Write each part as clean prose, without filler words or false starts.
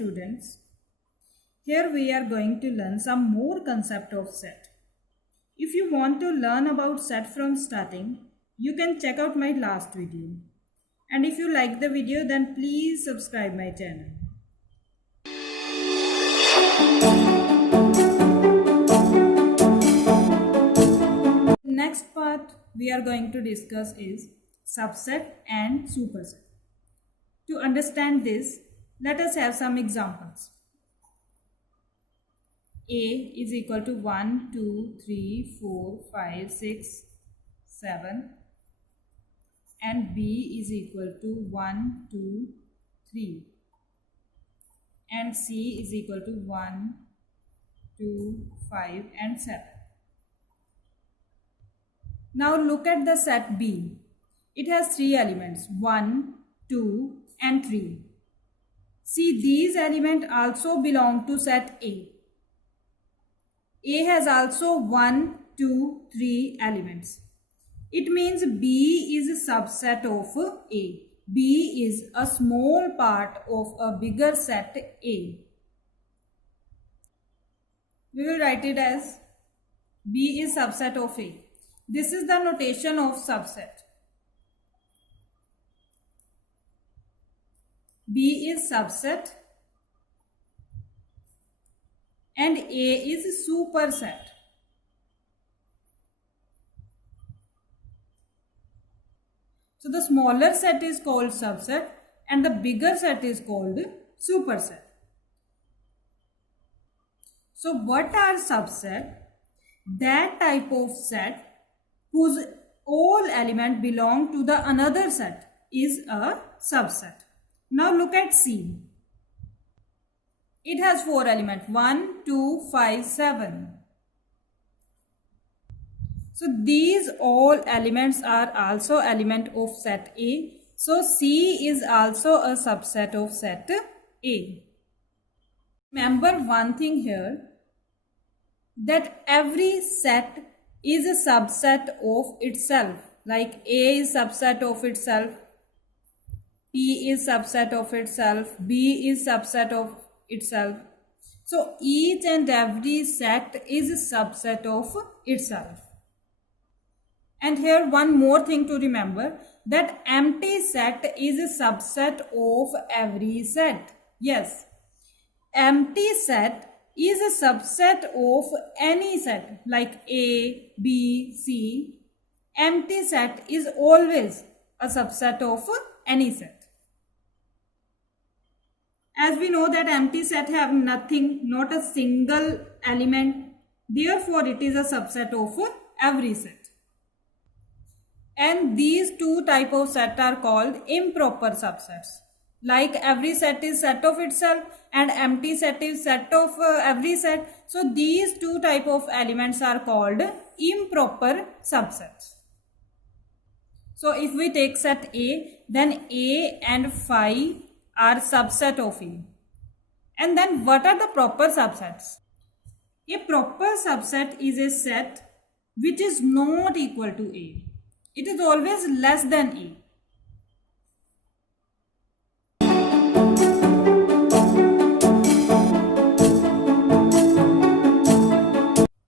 students, here we are going to learn some more concept of set. If you want to learn about set from starting, you can check out my last video. And if you like the video, then please subscribe my channel. Next part we are going to discuss is subset and superset. To understand this, let us have some examples. A is equal to 1, 2, 3, 4, 5, 6, 7 and B is equal to 1, 2, 3 and C is equal to 1, 2, 5 and 7. Now look at the set B. It has 3 elements 1, 2 and 3. See, these elements also belong to set A. A has also 1, 2, 3 elements. It means B is a subset of A. B is a small part of a bigger set A. We will write it as B is subset of A. This is the notation of subset. B is subset and A is superset. So the smaller set is called subset and the bigger set is called superset. So what are subset? That type of set whose all elements belong to the another set is a subset. Now look at C. It has 4 elements 1, 2, 5, 7. So these all elements are also element of set A. So C is also a subset of set A. Remember one thing here, that every set is a subset of itself. Like A is subset of itself, P is subset of itself, B is subset of itself. So each and every set is a subset of itself. And here one more thing to remember, that empty set is a subset of every set. Yes, empty set is a subset of any set like A, B, C. Empty set is always a subset of any set. As we know that empty set have nothing, not a single element. Therefore, it is a subset of every set. And these two type of set are called improper subsets. Like every set is set of itself and empty set is set of every set. So these two type of elements are called improper subsets. So if we take set A, then A and phi are subset of A. And then what are the proper subsets? A proper subset is a set which is not equal to A. It is always less than A.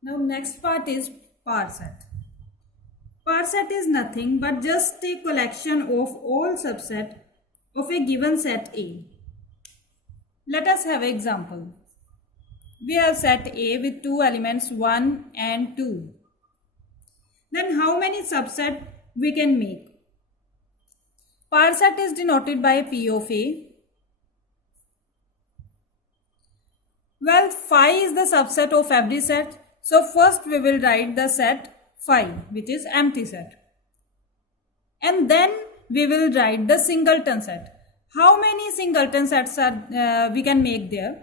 Now next part is parset. Parset is nothing but just a collection of all subset of a given set A. Let us have an example. We have set A with 2 elements 1 and 2. Then how many subset we can make? Parset is denoted by P of A. Well, phi is the subset of every set. So first we will write the set phi, which is empty set. And then we will write the singleton set. How many singleton sets are we can make there?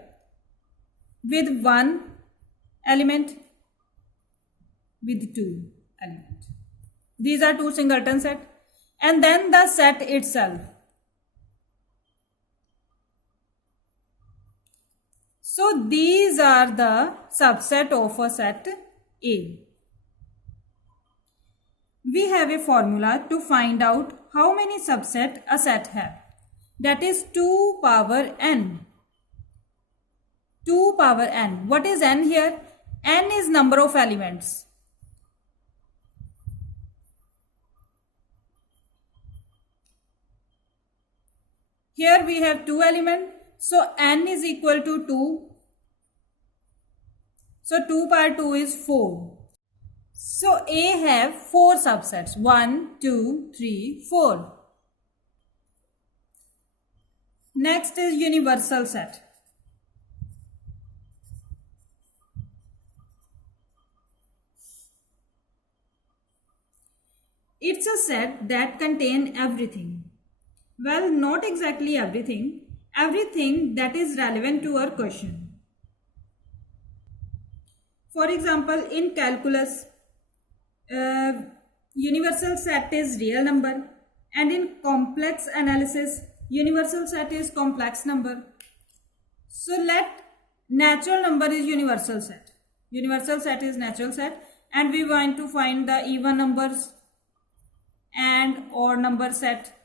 With 1 element, with 2 element. These are 2 singleton sets. And then the set itself. So these are the subset of a set A. We have a formula to find out how many subset a set have. That is 2 power n. 2 power n. What is n here? N is number of elements. Here we have 2 elements. So n is equal to 2. So 2 power 2 is 4. So A have 4 subsets. 1, 2, 3, 4. Next is universal set. It's a set that contains everything. Well, not exactly everything. Everything that is relevant to our question. For example, in calculus, universal set is real number, and in complex analysis, universal set is complex number. So let natural number is universal set. Universal set is natural set, and we want to find the even numbers and odd number set.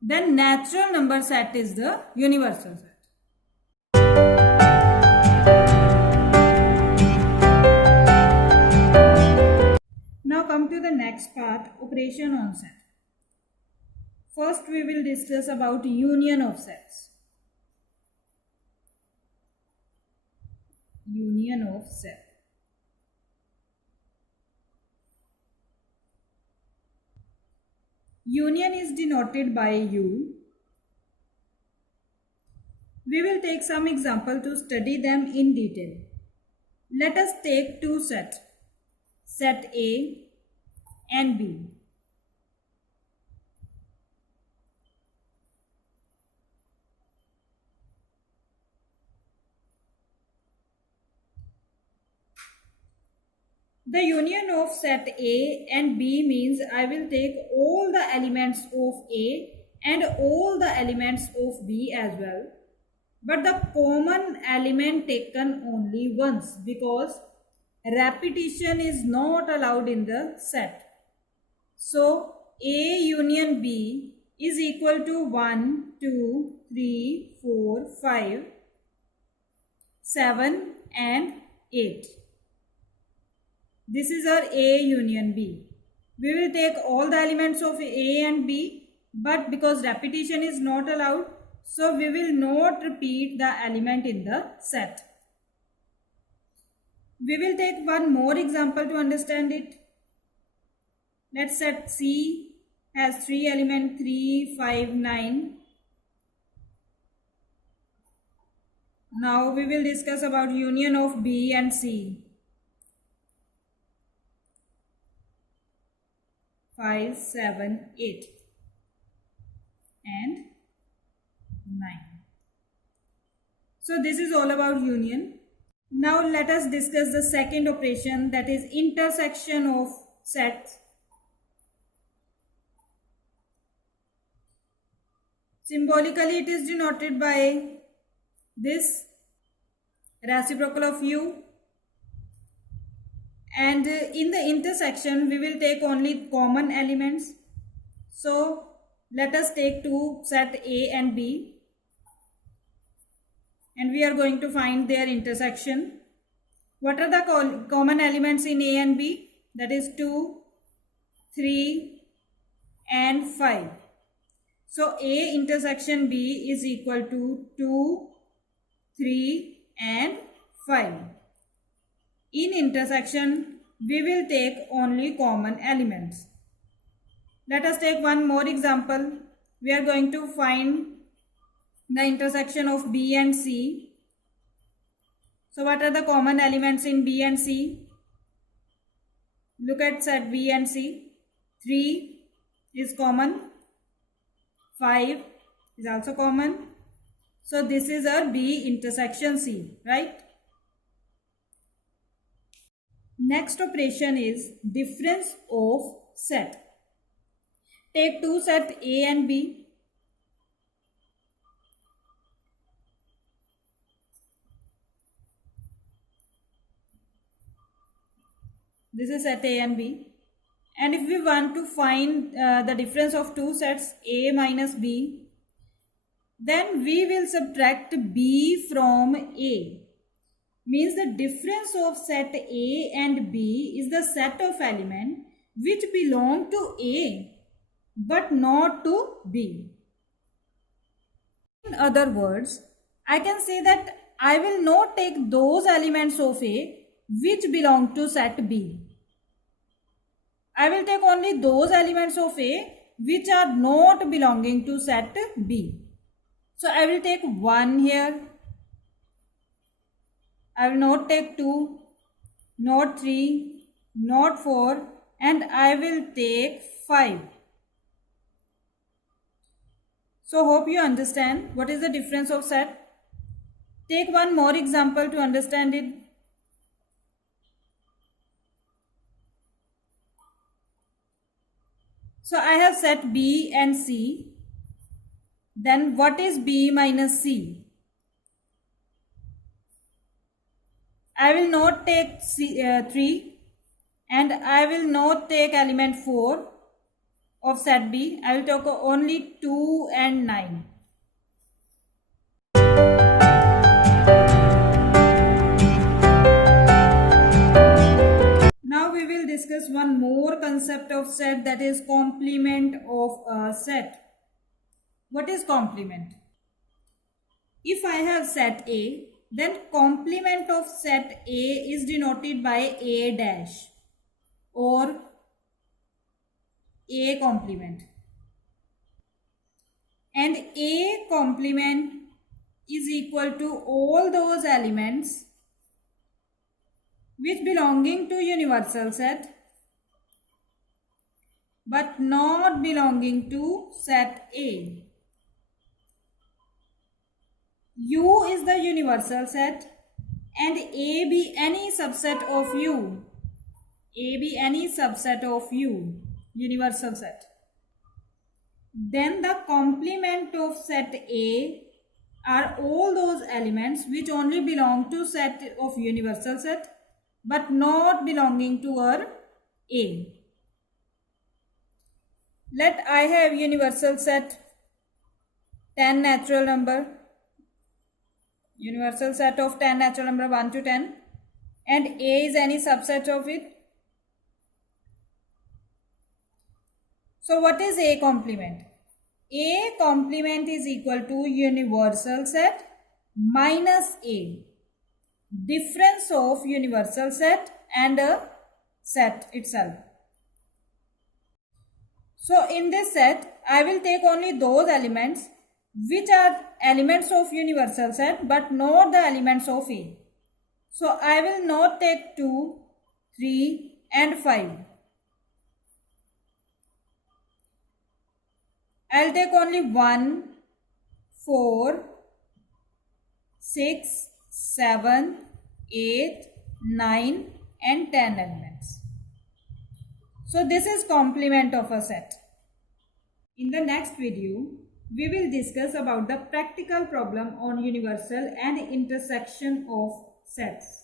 Then natural number set is the universal set. Now come to the next part, operation on set. First we will discuss about union of sets. Union of set. Union is denoted by U. We will take some example to study them in detail. Let us take two sets, set A and B. The union of set A and B means I will take all the elements of A and all the elements of B as well. But the common element taken only once, because repetition is not allowed in the set. So A union B is equal to 1, 2, 3, 4, 5, 7 and 8. This is our A union B. We will take all the elements of A and B, but because repetition is not allowed, so we will not repeat the element in the set. We will take one more example to understand it. Let's set C has 3 elements, 3, 5, 9. Now we will discuss about union of B and C. 5, 7, 8 and 9. So this is all about union. Now let us discuss the second operation, that is intersection of sets. Symbolically it is denoted by this reciprocal of U, and in the intersection we will take only common elements. So let us take two set A and B, and we are going to find their intersection. What are the common elements in A and B? That is 2, 3 and 5. So A intersection B is equal to 2, 3 and 5. In intersection we will take only common elements. Let us take one more example. We are going to find the intersection of B and C. So what are the common elements in B and C? Look at set B and C. 3 is common. 5 is also common. So this is our B intersection C, right? Next operation is difference of set. Take two sets A and B. This is set A and B. And if we want to find the difference of two sets A minus B, then we will subtract B from A. Means the difference of set A and B is the set of elements which belong to A but not to B. In other words, I can say that I will not take those elements of A which belong to set B. I will take only those elements of A which are not belonging to set B. So I will take 1 here. I will not take 2, not 3, not 4, and I will take 5. So hope you understand what is the difference of set. Take one more example to understand it. So I have set B and C. Then what is B minus C? I will not take 3 and I will not take element 4 of set B. I will take only 2 and 9. Now we will discuss one more concept of set, that is complement of a set. What is complement? If I have set A, then complement of set A is denoted by A dash or A complement. And A complement is equal to all those elements which belonging to universal set but not belonging to set A. U is the universal set and A be any subset of U. A be any subset of U, universal set. Then the complement of set A are all those elements which only belong to set of universal set but not belonging to our A. Let I have universal set 10 natural number. Universal set of 10 natural number 1 to 10 and A is any subset of it. So what is A complement? A complement is equal to universal set minus A. Difference of universal set and a set itself. So in this set, I will take only those elements which are elements of universal set but not the elements of A. So I will not take 2, 3 and 5. I will take only 1, 4, 6, 7, 8, 9 and 10 elements. So this is complement of a set. In the next video, we will discuss about the practical problem on universal and intersection of sets.